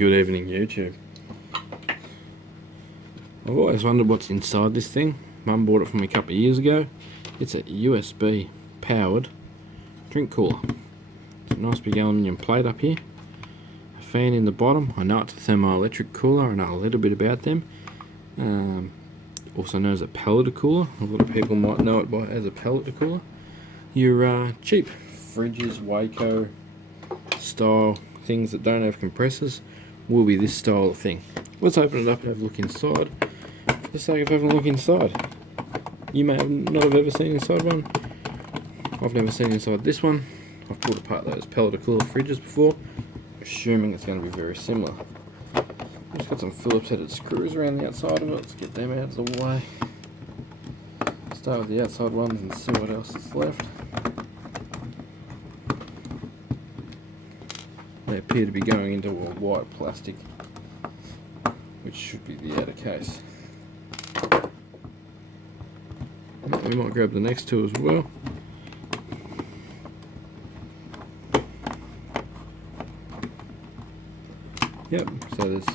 Good evening, YouTube. I've always wondered what's inside this thing. Mum bought it for me a couple of years ago. It's a USB powered drink cooler. It's a nice big aluminium plate up here. A fan in the bottom. I know it's a thermoelectric cooler. I know a little bit about them. Also known as a pelleter cooler. A lot of people might know it as a pelleter cooler. Your cheap fridges, Waco style things that don't have compressors will be this style of thing. Let's open it up and have a look inside. For the sake of having a look inside. You may not have ever seen inside one. I've never seen inside this one. I've pulled apart those pelleter cooler fridges before, assuming it's going to be very similar. Just got some Phillips headed screws around the outside of it. Let's get them out of the way. Start with the outside ones and see what else is left. They appear to be going into a white plastic, which should be the outer case. We might grab the next two as well. Yep, so there's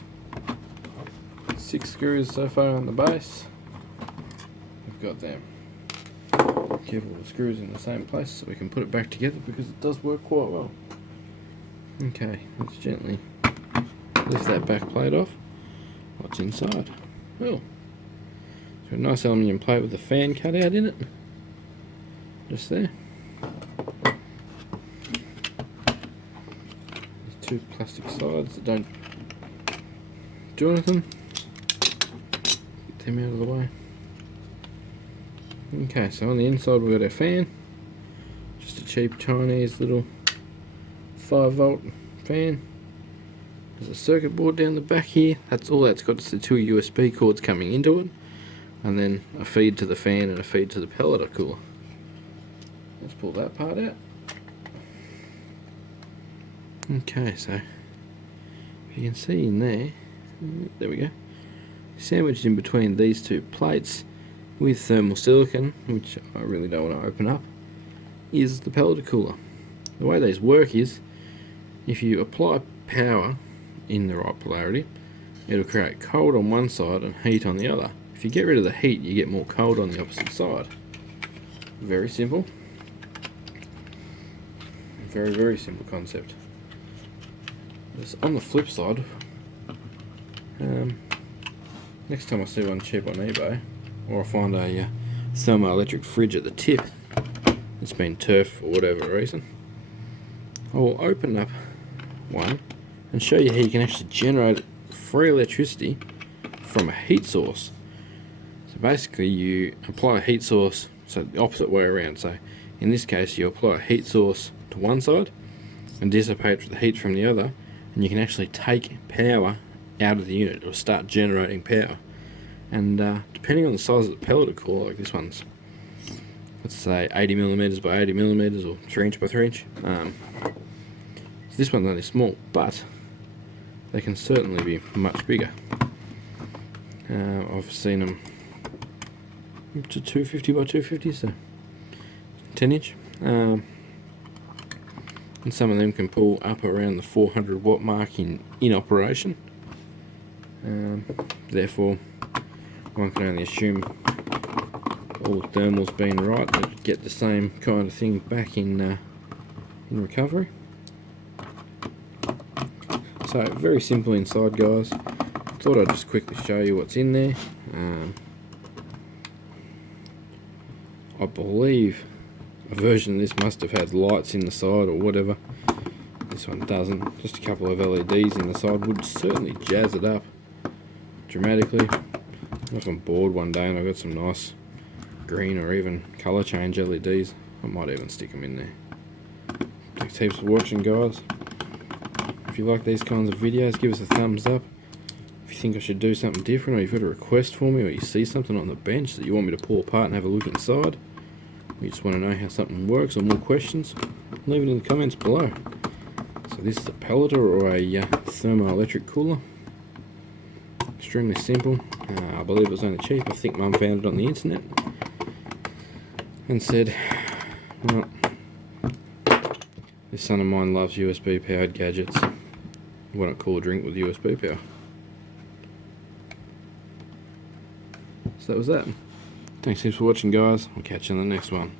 6 screws so far on the base. We've got them. Careful with the screws in the same place so we can put it back together because it does work quite well. Okay, let's gently lift that back plate off. What's inside? Well, it's a nice aluminium plate with a fan cut out in it. Just there. There's 2 plastic sides that don't do anything. Get them out of the way. Okay, so on the inside we've got our fan. Just a cheap Chinese little 5-volt fan. There's a circuit board down the back here. That's all that's got, is the 2 USB cords coming into it, and then a feed to the fan and a feed to the pelleter cooler. Let's pull that part out. Okay, so you can see in there we go, sandwiched in between these 2 plates with thermal silicon, which I really don't want to open up, is the pelleter cooler. The way these work is, if you apply power in the right polarity, it'll create cold on one side and heat on the other. If you get rid of the heat, you get more cold on the opposite side. Very simple. Very, very simple concept. Just on the flip side, next time I see one cheap on eBay, or I find a thermoelectric fridge at the tip, it's been turfed for whatever reason, I will open up one and show you how you can actually generate free electricity from a heat source. So basically you apply a heat source, so the opposite way around. So in this case you apply a heat source to one side and dissipate the heat from the other, and you can actually take power out of the unit or start generating power. And depending on the size of the pelleter cooler, like this one's, let's say 80mm by 80mm or 3" by 3". So this one's only small, but they can certainly be much bigger. I've seen them up to 250 by 250, so 10" and some of them can pull up around the 400 watt mark in operation. Therefore, one can only assume, all the thermals being right, that you get the same kind of thing back in recovery. So very simple inside, guys. Thought I'd just quickly show you what's in there. I believe a version of this must have had lights in the side or whatever. This one doesn't. Just a couple of LEDs in the side would certainly jazz it up dramatically. If I'm bored one day and I've got some nice green or even colour change LEDs, I might even stick them in there. Thanks heaps for watching, guys. If you like these kinds of videos, give us a thumbs up. If you think I should do something different, or you've got a request for me, or you see something on the bench that you want me to pull apart and have a look inside, or you just want to know how something works or more questions, leave it in the comments below. So this is a pelleter or a thermoelectric cooler. Extremely simple. I believe it was only cheap. I think Mum found it on the internet and said, well, this son of mine loves USB powered gadgets. Why not cool a drink with USB power? So that was that. Thanks heaps for watching, guys. I'll catch you in the next one.